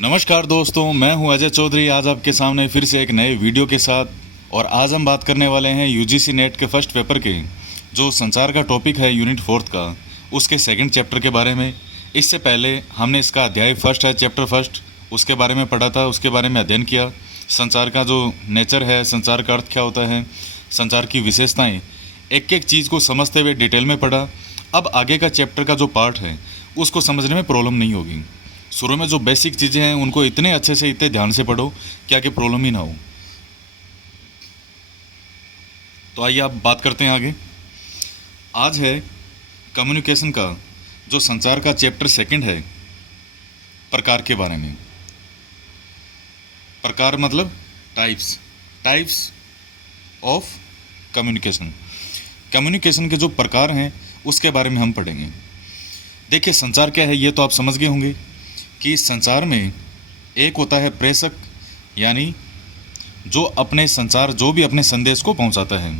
नमस्कार दोस्तों, मैं हूं अजय चौधरी। आज आपके सामने फिर से एक नए वीडियो के साथ। और आज हम बात करने वाले हैं यूजीसी नेट के फर्स्ट पेपर के जो संचार का टॉपिक है यूनिट 4 का, उसके सेकंड चैप्टर के बारे में। इससे पहले हमने इसका अध्याय फर्स्ट है, चैप्टर फर्स्ट, उसके बारे में पढ़ा था, उसके बारे में अध्ययन किया। संचार का जो नेचर है, संचार का अर्थ क्या होता है, संचार की विशेषताएँ, एक एक चीज़ को समझते हुए डिटेल में पढ़ा। अब आगे का चैप्टर का जो पार्ट है उसको समझने में प्रॉब्लम नहीं होगी। शुरू में जो बेसिक चीज़ें हैं उनको इतने अच्छे से, इतने ध्यान से पढ़ो क्या कि प्रॉब्लम ही ना हो। तो आइए आप बात करते हैं आगे। आज है कम्युनिकेशन का जो संचार का चैप्टर सेकंड है, प्रकार के बारे में। प्रकार मतलब टाइप्स ऑफ कम्युनिकेशन। कम्युनिकेशन के जो प्रकार हैं उसके बारे में हम पढ़ेंगे। देखिए, संचार क्या है ये तो आप समझ गए होंगे कि संचार में एक होता है प्रेषक, यानी जो भी अपने संदेश को पहुंचाता है,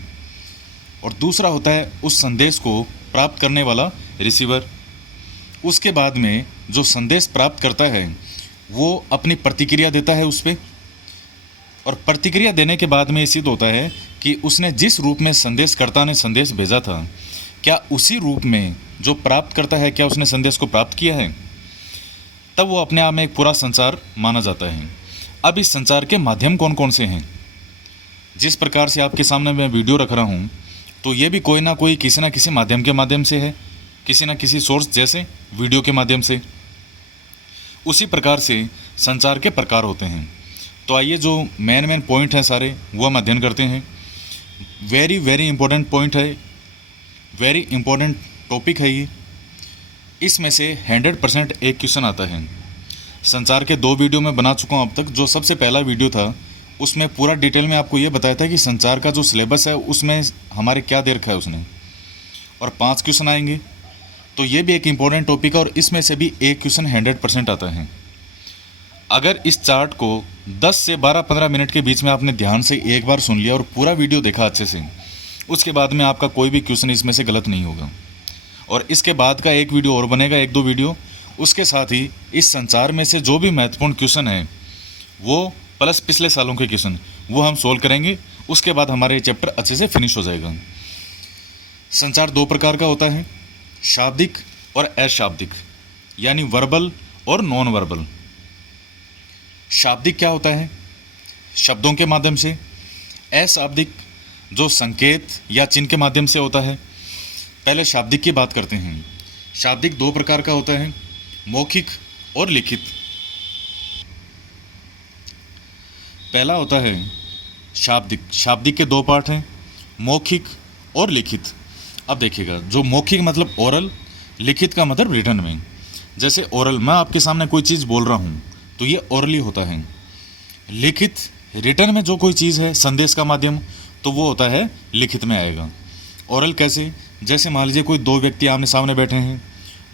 और दूसरा होता है उस संदेश को प्राप्त करने वाला रिसीवर। उसके बाद में जो संदेश प्राप्त करता है वो अपनी प्रतिक्रिया देता है उस पर, और प्रतिक्रिया देने के बाद में ये सिद्ध होता है कि उसने जिस रूप में संदेशकर्ता ने संदेश भेजा था, क्या उसी रूप में जो प्राप्त करता है, क्या उसने संदेश को प्राप्त किया है, तब वो अपने आप में एक पूरा संचार माना जाता है। अब इस संचार के माध्यम कौन कौन से हैं? जिस प्रकार से आपके सामने मैं वीडियो रख रहा हूँ, तो ये भी कोई ना कोई किसी ना किसी माध्यम के माध्यम से है, किसी ना किसी सोर्स जैसे वीडियो के माध्यम से। उसी प्रकार से संचार के प्रकार होते हैं। तो आइए जो मेन पॉइंट हैं सारे वो हम अध्ययन करते हैं। वेरी इंपॉर्टेंट पॉइंट है, वेरी इंपॉर्टेंट टॉपिक है ये। इसमें से 100% एक क्वेश्चन आता है। संचार के 2 वीडियो मैं बना चुका हूँ अब तक। जो सबसे पहला वीडियो था उसमें पूरा डिटेल में आपको ये बताया था कि संचार का जो सिलेबस है उसमें हमारे क्या दे रखा है उसने, और 5 क्वेश्चन आएंगे। तो ये भी एक इम्पॉर्टेंट टॉपिक है और इसमें से भी एक क्वेश्चन 100% आता है। अगर इस चार्ट को 10 से 12-15 मिनट के बीच में आपने ध्यान से एक बार सुन लिया और पूरा वीडियो देखा अच्छे से, उसके बाद में आपका कोई भी क्वेश्चन इसमें से गलत नहीं होगा। और इसके बाद का एक वीडियो और बनेगा, 1-2 वीडियो, उसके साथ ही इस संचार में से जो भी महत्वपूर्ण क्वेश्चन है वो प्लस पिछले सालों के क्वेश्चन वो हम सोल्व करेंगे। उसके बाद हमारा ये चैप्टर अच्छे से फिनिश हो जाएगा। संचार 2 प्रकार का होता है, शाब्दिक और अशाब्दिक, यानी वर्बल और नॉन वर्बल। शाब्दिक क्या होता है? शब्दों के माध्यम से। अशाब्दिक जो संकेत या चिन्ह के माध्यम से होता है। पहले शाब्दिक की बात करते हैं। शाब्दिक 2 प्रकार का होता है, मौखिक और लिखित। पहला होता है शाब्दिक। शाब्दिक के 2 पार्ट हैं, मौखिक और लिखित। अब देखिएगा, जो मौखिक मतलब ओरल, लिखित का मतलब रिटन में। जैसे ओरल, मैं आपके सामने कोई चीज़ बोल रहा हूँ तो ये ओरली होता है। लिखित, रिटन में जो कोई चीज़ है, संदेश का माध्यम, तो वो होता है लिखित में आएगा। ओरल कैसे? जैसे मान लीजिए कोई 2 व्यक्ति आमने सामने बैठे हैं,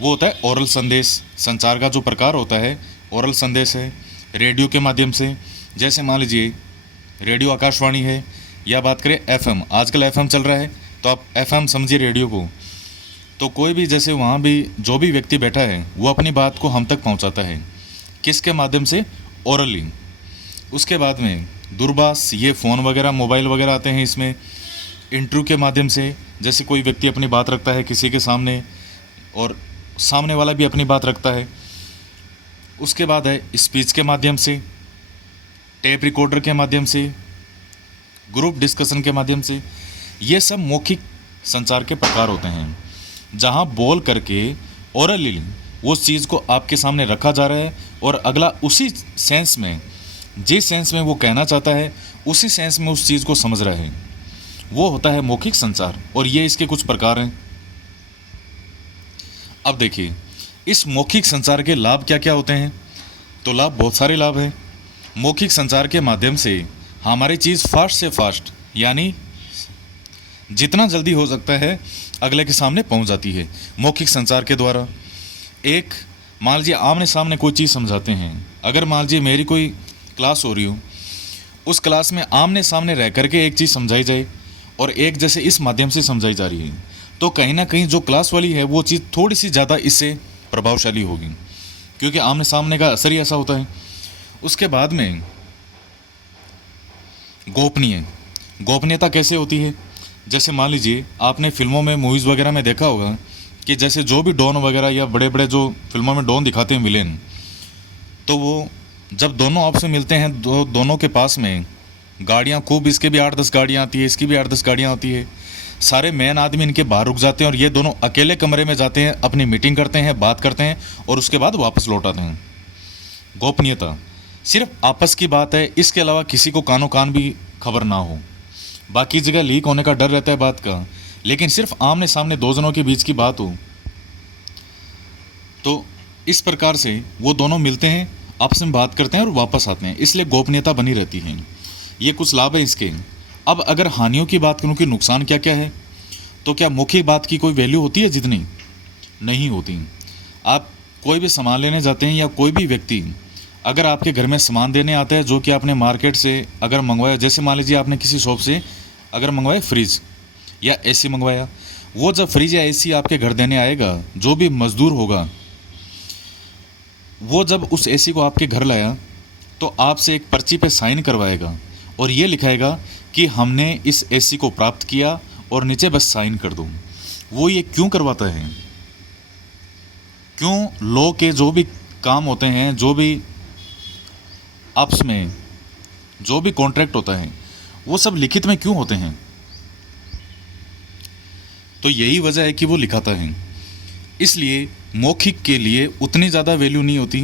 वो होता है ओरल संदेश। संचार का जो प्रकार होता है ओरल संदेश है। रेडियो के माध्यम से, जैसे मान लीजिए रेडियो आकाशवाणी है, या बात करें एफएम, आजकल एफएम चल रहा है तो आप एफएम समझिए रेडियो को। तो कोई भी, जैसे वहाँ भी जो भी व्यक्ति बैठा है वो अपनी बात को हम तक पहुँचाता है, किसके माध्यम से? ओरली। उसके बाद में दूरभाष, ये फ़ोन वगैरह, मोबाइल वगैरह आते हैं इसमें। इंटरव्यू के माध्यम से, जैसे कोई व्यक्ति अपनी बात रखता है किसी के सामने और सामने वाला भी अपनी बात रखता है। उसके बाद है स्पीच के माध्यम से, टेप रिकॉर्डर के माध्यम से, ग्रुप डिस्कशन के माध्यम से। ये सब मौखिक संचार के प्रकार होते हैं, जहां बोल करके ओरली वो चीज़ को आपके सामने रखा जा रहा है और अगला उसी सेंस में, जिस सेंस में वो कहना चाहता है उसी सेंस में उस चीज़ को समझ रहा है, वो होता है मौखिक संचार। और ये इसके कुछ प्रकार हैं। अब देखिए, इस मौखिक संचार के लाभ क्या क्या होते हैं? तो लाभ बहुत सारे लाभ हैं। मौखिक संचार के माध्यम से हमारी चीज़ फास्ट से फास्ट, यानी जितना जल्दी हो सकता है अगले के सामने पहुंच जाती है मौखिक संचार के द्वारा। एक, मान लीजिए आमने सामने कोई चीज़ समझाते हैं। अगर मान लीजिए मेरी कोई क्लास हो रही हो, उस क्लास में आमने सामने रह करके एक चीज़ समझाई जाए और एक जैसे इस माध्यम से समझाई जा रही है, तो कहीं ना कहीं जो क्लास वाली है वो चीज़ थोड़ी सी ज़्यादा इससे प्रभावशाली होगी, क्योंकि आमने सामने का असर ही ऐसा होता है। उसके बाद में गोपनीयता कैसे होती है? जैसे मान लीजिए आपने फिल्मों में, मूवीज़ वगैरह में देखा होगा कि जैसे जो भी डॉन वगैरह या बड़े बड़े जो फिल्मों में डॉन दिखाते हैं, विलेन, तो वो जब दोनों आपस में मिलते हैं, दोनों के पास में गाड़ियाँ खूब, इसके भी 8-10 गाड़ियाँ आती है, इसकी भी 8-10 गाड़ियाँ आती है। सारे मेन आदमी इनके बाहर रुक जाते हैं और ये दोनों अकेले कमरे में जाते हैं, अपनी मीटिंग करते हैं, बात करते हैं और उसके बाद वापस लौट आते हैं। गोपनीयता सिर्फ आपस की बात है, इसके अलावा किसी को कानो कान भी खबर ना हो। बाकी जगह लीक होने का डर रहता है बात का, लेकिन सिर्फ आमने सामने दो जनों के बीच की बात हो, तो इस प्रकार से वो दोनों मिलते हैं, आपस में बात करते हैं और वापस आते हैं, इसलिए गोपनीयता बनी रहती है। ये कुछ लाभ है इसके। अब अगर हानियों की बात करूं कि नुकसान क्या क्या है, तो क्या मौखिक बात की कोई वैल्यू होती है? जितनी नहीं होती। आप कोई भी सामान लेने जाते हैं या कोई भी व्यक्ति अगर आपके घर में सामान देने आता है जो कि आपने मार्केट से अगर मंगवाया, जैसे मान लीजिए आपने किसी शॉप से अगर मंगवाया फ्रिज या एसी मंगवाया, वो जब फ्रिज या एसी आपके घर देने आएगा, जो भी मजदूर होगा वो जब उस एसी को आपके घर लाया तो आपसे एक पर्ची पे साइन करवाएगा और ये लिखाएगा कि हमने इस एसी को प्राप्त किया और नीचे बस साइन कर दो। वो ये क्यों करवाता है? क्यों लॉ के जो भी काम होते हैं, जो भी आपस में जो भी कॉन्ट्रैक्ट होता है, वो सब लिखित में क्यों होते हैं? तो यही वजह है कि वो लिखाता है। इसलिए मौखिक के लिए उतनी ज़्यादा वैल्यू नहीं होती,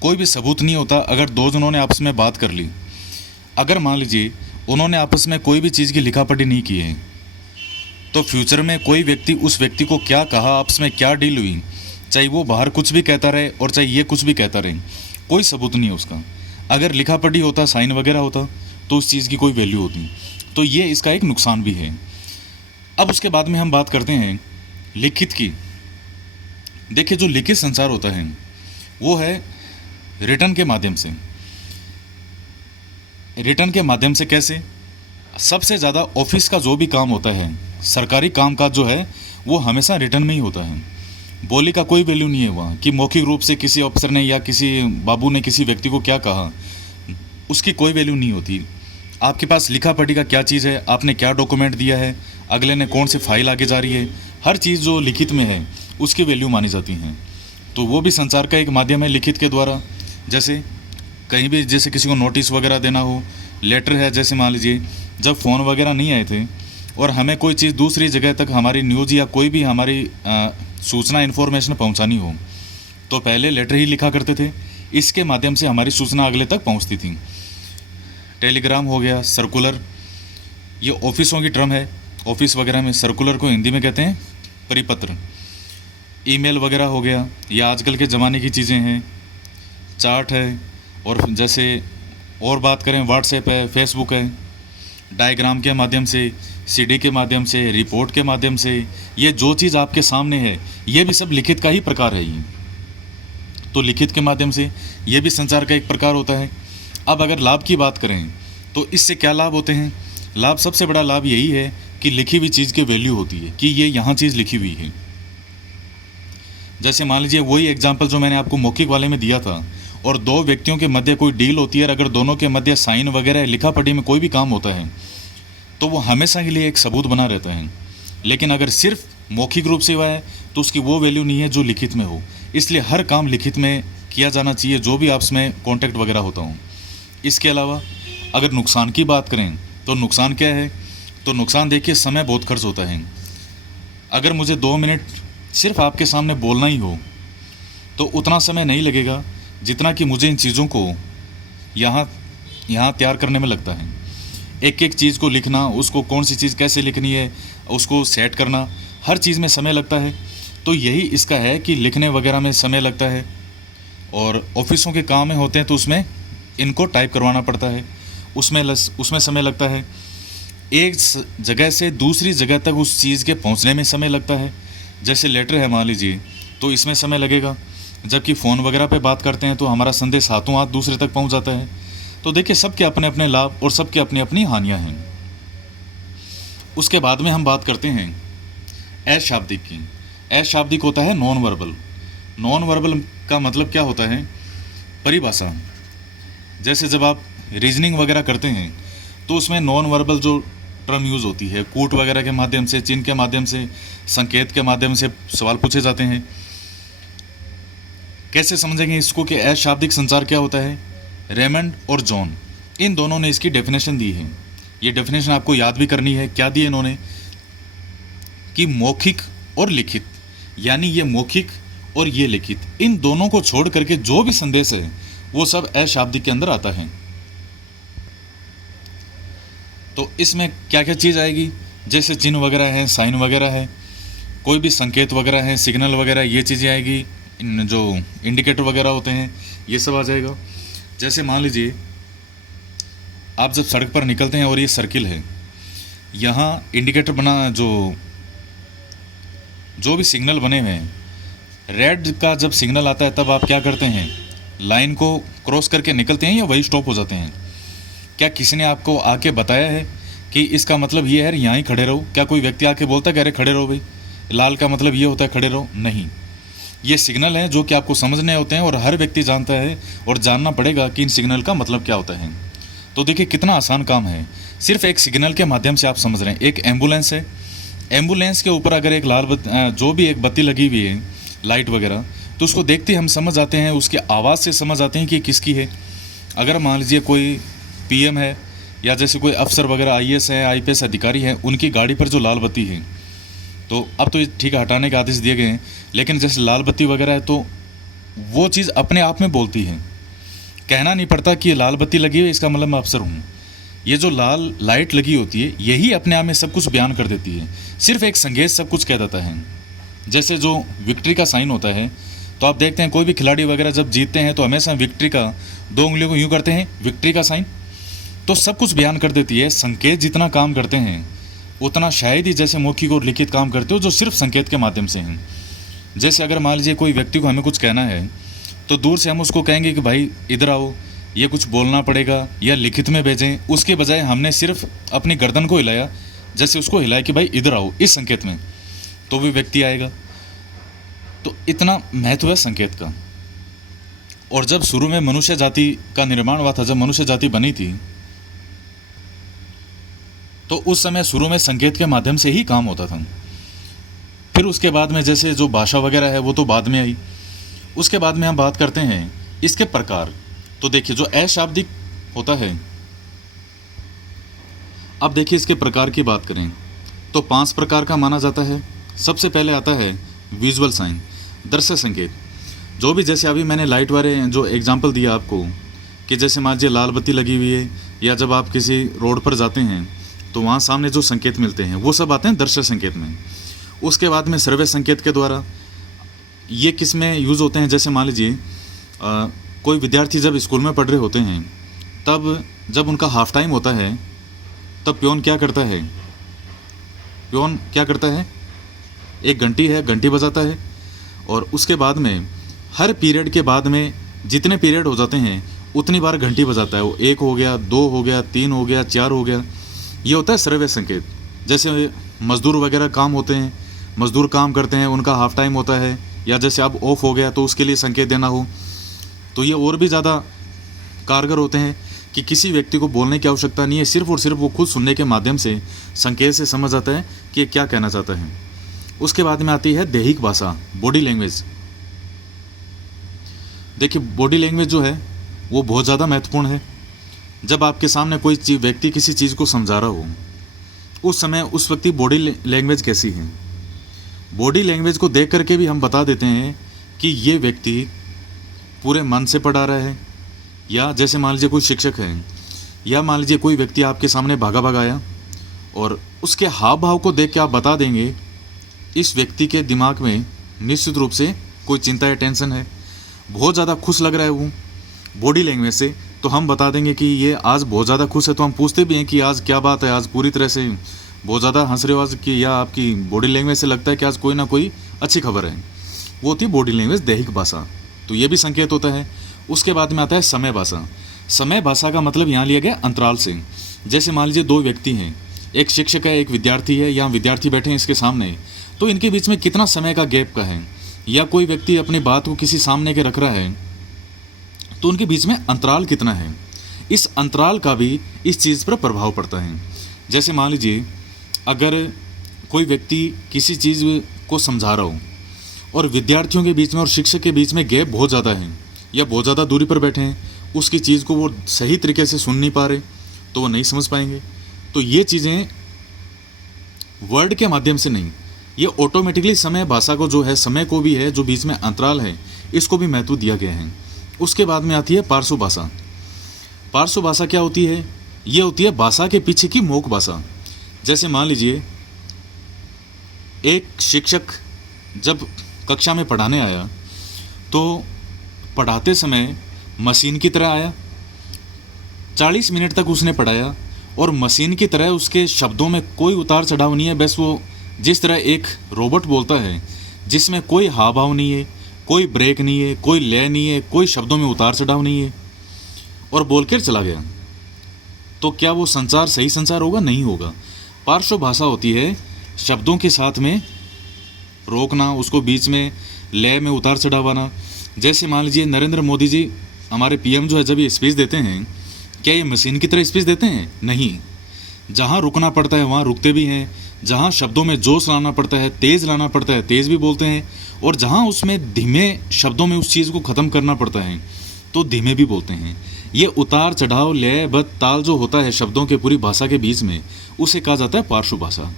कोई भी सबूत नहीं होता। अगर दो जनों ने आपस में बात कर ली, अगर मान लीजिए उन्होंने आपस में कोई भी चीज़ की लिखा पढ़ी नहीं की है, तो फ्यूचर में कोई व्यक्ति उस व्यक्ति को क्या कहा, आपस में क्या डील हुई, चाहे वो बाहर कुछ भी कहता रहे और चाहे ये कुछ भी कहता रहे, कोई सबूत नहीं है उसका। अगर लिखा पढ़ी होता, साइन वगैरह होता, तो उस चीज़ की कोई वैल्यू होती। तो ये इसका एक नुकसान भी है। अब उसके बाद में हम बात करते हैं लिखित की। देखिए, जो लिखित संसार होता है वो है रिटर्न के माध्यम से। रिटर्न के माध्यम से कैसे? सबसे ज़्यादा ऑफिस का जो भी काम होता है, सरकारी कामकाज जो है, वो हमेशा रिटर्न में ही होता है। बोली का कोई वैल्यू नहीं है वहाँ कि मौखिक रूप से किसी अफसर ने या किसी बाबू ने किसी व्यक्ति को क्या कहा, उसकी कोई वैल्यू नहीं होती। आपके पास लिखा पढ़ी का क्या चीज़ है, आपने क्या डॉक्यूमेंट दिया है, अगले ने कौन सी फाइल आगे जा रही है, हर चीज़ जो लिखित में है उसकी वैल्यू मानी जाती है। तो वो भी संचार का एक माध्यम है लिखित के द्वारा। जैसे कहीं भी, जैसे किसी को नोटिस वगैरह देना हो, लेटर है, जैसे मान लीजिए जब फ़ोन वगैरह नहीं आए थे और हमें कोई चीज़ दूसरी जगह तक, हमारी न्यूज़ या कोई भी हमारी सूचना, इन्फॉर्मेशन पहुंचानी हो, तो पहले लेटर ही लिखा करते थे। इसके माध्यम से हमारी सूचना अगले तक पहुंचती थी। टेलीग्राम हो गया, सर्कुलर, ये ऑफिसों की टर्म है। ऑफिस वगैरह में सर्कुलर को हिंदी में कहते हैं परिपत्र। ईमेल वगैरह हो गया, या आजकल के ज़माने की चीज़ें हैं, चार्ट है, और जैसे और बात करें व्हाट्सएप है, फेसबुक है, डायग्राम के माध्यम से, सीडी के माध्यम से, रिपोर्ट के माध्यम से, ये जो चीज़ आपके सामने है ये भी सब लिखित का ही प्रकार है ये। तो लिखित के माध्यम से ये भी संचार का एक प्रकार होता है। अब अगर लाभ की बात करें तो इससे क्या लाभ होते हैं? लाभ, सबसे बड़ा लाभ यही है कि लिखी हुई चीज़ की वैल्यू होती है कि ये यहाँ चीज़ लिखी हुई है। जैसे मान लीजिए वही एग्जाम्पल जो मैंने आपको मौखिक वाले में दिया था, और दो व्यक्तियों के मध्य कोई डील होती है, और अगर दोनों के मध्य साइन वगैरह लिखा पढ़ी में कोई भी काम होता है तो वो हमेशा के लिए एक सबूत बना रहता है। लेकिन अगर सिर्फ मौखिक रूप से हुआ है तो उसकी वो वैल्यू नहीं है जो लिखित में हो। इसलिए हर काम लिखित में किया जाना चाहिए, जो भी आपस में कॉन्टैक्ट वगैरह होता हो। इसके अलावा अगर नुकसान की बात करें तो नुकसान क्या है? तो नुकसान देखिए, समय बहुत खर्च होता है। अगर मुझे 2 मिनट सिर्फ आपके सामने बोलना ही हो तो उतना समय नहीं लगेगा जितना कि मुझे इन चीज़ों को यहाँ तैयार करने में लगता है। एक एक चीज़ को लिखना, उसको कौन सी चीज़ कैसे लिखनी है, उसको सेट करना, हर चीज़ में समय लगता है। तो यही इसका है कि लिखने वगैरह में समय लगता है, और ऑफिसों के काम में होते हैं तो उसमें इनको टाइप करवाना पड़ता है, उसमें समय लगता है। एक जगह से दूसरी जगह तक उस चीज़ के पहुंचने में समय लगता है। जैसे लेटर है मान लीजिए, तो इसमें समय लगेगा, जबकि फ़ोन वगैरह पे बात करते हैं तो हमारा संदेश हाथों हाथ दूसरे तक पहुंच जाता है। तो देखिए, सबके अपने अपने लाभ और सबके अपनी अपनी हानियां हैं। उसके बाद में हम बात करते हैं अशाब्दिक की। अशाब्दिक होता है नॉन वर्बल। नॉन वर्बल का मतलब क्या होता है परिभाषा, जैसे जब आप रीजनिंग वगैरह करते हैं तो उसमें नॉन वर्बल जो टर्म यूज़ होती है, कूट वगैरह के माध्यम से, चिन्ह के माध्यम से, संकेत के माध्यम से सवाल पूछे जाते हैं। कैसे समझेंगे इसको कि अशाब्दिक संचार क्या होता है? रेमंड और जॉन, इन दोनों ने इसकी डेफिनेशन दी है। ये डेफिनेशन आपको याद भी करनी है। क्या दी है इन्होंने? कि मौखिक और लिखित, यानी ये मौखिक और ये लिखित, इन दोनों को छोड़ करके जो भी संदेश है वो सब अशाब्दिक के अंदर आता है। तो इसमें क्या क्या चीज़ आएगी? जैसे चिन्ह वगैरह है, साइन वगैरह है, कोई भी संकेत वगैरह है, सिग्नल वगैरह, ये चीज़ें आएगी। जो इंडिकेटर वगैरह होते हैं ये सब आ जाएगा। जैसे मान लीजिए आप जब सड़क पर निकलते हैं और ये सर्किल है, यहाँ इंडिकेटर बना, जो भी सिग्नल बने हुए हैं, रेड का जब सिग्नल आता है तब आप क्या करते हैं? लाइन को क्रॉस करके निकलते हैं या वही स्टॉप हो जाते हैं? क्या किसी ने आपको आके बताया है कि इसका मतलब ये है यहाँ ही खड़े रहो? क्या कोई व्यक्ति आके बोलता है कि अरे खड़े रहो भाई, लाल का मतलब ये होता है खड़े रहो? नहीं, ये सिग्नल है जो कि आपको समझने होते हैं और हर व्यक्ति जानता है और जानना पड़ेगा कि इन सिग्नल का मतलब क्या होता है। तो देखिए कितना आसान काम है, सिर्फ एक सिग्नल के माध्यम से आप समझ रहे हैं। एक एम्बुलेंस है, एम्बुलेंस के ऊपर अगर एक लाल जो भी एक बत्ती लगी हुई है, लाइट वगैरह, तो उसको देखते हम समझ आते हैं, उसकी आवाज़ से समझ आते हैं कि किसकी है। अगर मान लीजिए कोई पीएम है या जैसे कोई अफसर वगैरह, आईएएस है, आईपीएस अधिकारी हैं, उनकी गाड़ी पर जो लाल बत्ती है, तो अब तो ठीक है हटाने के आदेश दिए गए हैं, लेकिन जैसे लाल बत्ती वगैरह है तो वो चीज़ अपने आप में बोलती है, कहना नहीं पड़ता कि ये लाल बत्ती लगी है इसका मतलब मैं अफसर हूँ। ये जो लाल लाइट लगी होती है यही अपने आप में सब कुछ बयान कर देती है, सिर्फ एक संकेत सब कुछ कह देता है। जैसे जो विक्ट्री का साइन होता है, तो आप देखते हैं कोई भी खिलाड़ी वगैरह जब जीतते हैं तो हमेशा विक्ट्री का 2 उंगलियों को यूँ करते हैं, विक्ट्री का साइन, तो सब कुछ बयान कर देती है। संकेत जितना काम करते हैं उतना शायद ही जैसे मौखिक और लिखित काम करते हो जो सिर्फ संकेत के माध्यम से हैं। जैसे अगर मान लीजिए कोई व्यक्ति को हमें कुछ कहना है तो दूर से हम उसको कहेंगे कि भाई इधर आओ, ये कुछ बोलना पड़ेगा या लिखित में भेजें, उसके बजाय हमने सिर्फ अपनी गर्दन को हिलाया, जैसे उसको हिलाया कि भाई इधर आओ इस संकेत में, तो भी व्यक्ति आएगा। तो इतना महत्व है संकेत का। और जब शुरू में मनुष्य जाति का निर्माण हुआ था, जब मनुष्य जाति बनी थी, तो उस समय शुरू में संकेत के माध्यम से ही काम होता था। फिर उसके बाद में जैसे जो भाषा वगैरह है वो तो बाद में आई। उसके बाद में हम बात करते हैं इसके प्रकार। तो देखिए जो अशाब्दिक होता है, अब देखिए इसके प्रकार की बात करें तो 5 प्रकार का माना जाता है। सबसे पहले आता है विजुअल साइन, दृश्य संकेत। जो भी जैसे अभी मैंने लाइट वाले जो एग्जाम्पल दिया आपको कि जैसे मान लीजिए लाल बत्ती लगी हुई है, या जब आप किसी रोड पर जाते हैं तो वहाँ सामने जो संकेत मिलते हैं वो सब आते हैं दृश्य संकेत में। उसके बाद में श्रव्य संकेत के द्वारा ये किस में यूज़ होते हैं? जैसे मान लीजिए कोई विद्यार्थी जब स्कूल में पढ़ रहे होते हैं, तब जब उनका हाफ टाइम होता है तब प्योन क्या करता है? प्योन क्या करता है? एक घंटी है, घंटी बजाता है, और उसके बाद में हर पीरियड के बाद में जितने पीरियड हो जाते हैं उतनी बार घंटी बजाता है। वो 1 हो गया, 2 हो गया, 3 हो गया, 4 हो गया, ये होता है श्रव्य संकेत। जैसे मजदूर वगैरह काम होते हैं, मजदूर काम करते हैं, उनका हाफ टाइम होता है, या जैसे अब ऑफ हो गया तो उसके लिए संकेत देना हो, तो ये और भी ज़्यादा कारगर होते हैं कि किसी व्यक्ति को बोलने की आवश्यकता नहीं है, सिर्फ और सिर्फ वो खुद सुनने के माध्यम से संकेत से समझ आता है कि ये क्या कहना चाहता है। उसके बाद में आती है दैहिक भाषा, बॉडी लैंग्वेज। देखिए बॉडी लैंग्वेज जो है वो बहुत ज़्यादा महत्वपूर्ण है। जब आपके सामने कोई व्यक्ति किसी चीज़ को समझा रहा हो, उस समय उस व्यक्ति बॉडी लैंग्वेज कैसी है, बॉडी लैंग्वेज को देख करके भी हम बता देते हैं कि ये व्यक्ति पूरे मन से पढ़ा रहा है। या जैसे मान लीजिए कोई शिक्षक है, या मान लीजिए कोई व्यक्ति आपके सामने भागा भागा आया, और उसके हाव भाव को देख के आप बता देंगे इस व्यक्ति के दिमाग में निश्चित रूप से कोई चिंता या टेंशन है, बहुत ज़्यादा खुश लग रहा है वो बॉडी लैंग्वेज से, तो हम बता देंगे कि ये आज बहुत ज़्यादा खुश है। तो हम पूछते भी हैं कि आज क्या बात है, आज पूरी तरह से बहुत ज़्यादा हंस रहे हो आज, कि या आपकी बॉडी लैंग्वेज से लगता है कि आज कोई ना कोई अच्छी खबर है। वो होती है बॉडी लैंग्वेज, दैहिक भाषा, तो ये भी संकेत होता है। उसके बाद में आता है समय भाषा। समय भाषा का मतलब यहाँ लिया गया अंतराल से। जैसे मान लीजिए 2 व्यक्ति हैं, एक शिक्षक है, एक विद्यार्थी है, या विद्यार्थी बैठे हैं इसके सामने, तो इनके बीच में कितना समय का गैप का है। या कोई व्यक्ति अपनी बात को किसी सामने के रख रहा है तो उनके बीच में अंतराल कितना है, इस अंतराल का भी इस चीज़ पर प्रभाव पड़ता है। जैसे मान लीजिए अगर कोई व्यक्ति किसी चीज़ को समझा रहा हो और विद्यार्थियों के बीच में और शिक्षक के बीच में गैप बहुत ज़्यादा है या बहुत ज़्यादा दूरी पर बैठे हैं, उसकी चीज़ को वो सही तरीके से सुन नहीं पा रहे, तो वो नहीं समझ पाएंगे। तो ये चीज़ें वर्ड के माध्यम से नहीं, ये ऑटोमेटिकली समय भाषा को जो है, समय को भी है, जो बीच में अंतराल है, इसको भी महत्व दिया गया है। उसके बाद में आती है पार्श्व भाषा। पार्श्व भाषा क्या होती है? ये होती है भाषा के पीछे की मौख भाषा। जैसे मान लीजिए एक शिक्षक जब कक्षा में पढ़ाने आया तो पढ़ाते समय मशीन की तरह आया, 40 मिनट तक उसने पढ़ाया और मशीन की तरह उसके शब्दों में कोई उतार चढ़ाव नहीं है। बस वो जिस तरह एक रोबोट बोलता है, जिसमें कोई हाव भाव नहीं है, कोई ब्रेक नहीं है, कोई लय नहीं है, कोई शब्दों में उतार चढ़ाव नहीं है, और बोल कर चला गया, तो क्या वो संचार सही संचार होगा? नहीं होगा। पार्श्व भाषा होती है शब्दों के साथ में रोकना, उसको बीच में लय में उतार चढ़ावाना। जैसे मान लीजिए नरेंद्र मोदी जी हमारे पीएम जो है, जब ये स्पीच देते हैं, क्या ये मशीन की तरह स्पीच देते हैं? नहीं। जहाँ रुकना पड़ता है वहाँ रुकते भी हैं, जहाँ शब्दों में जोश लाना पड़ता है, तेज़ लाना पड़ता है, तेज़ भी बोलते हैं, और जहाँ उसमें धीमे शब्दों में उस चीज़ को ख़त्म करना पड़ता है तो धीमे भी बोलते हैं। ये उतार चढ़ाव, लय, बद्ध, ताल जो होता है शब्दों के पूरी भाषा के बीच में, उसे कहा जाता है पार्श्व भाषा।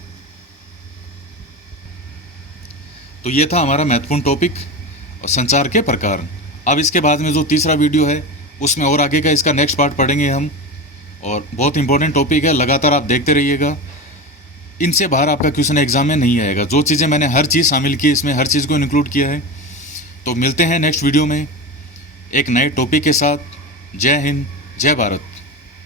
तो ये था हमारा महत्वपूर्ण टॉपिक और संचार के प्रकार। अब इसके बाद में जो तीसरा वीडियो है उसमें और आगे का इसका नेक्स्ट पार्ट पढ़ेंगे हम, और बहुत इंपॉर्टेंट टॉपिक है, लगातार आप देखते रहिएगा। इनसे बाहर आपका क्वेश्चन एग्जाम में नहीं आएगा। जो चीज़ें मैंने हर चीज़ शामिल की, इसमें हर चीज़ को इंक्लूड किया है। तो मिलते हैं नेक्स्ट वीडियो में एक नए टॉपिक के साथ। जय हिंद, जय भारत।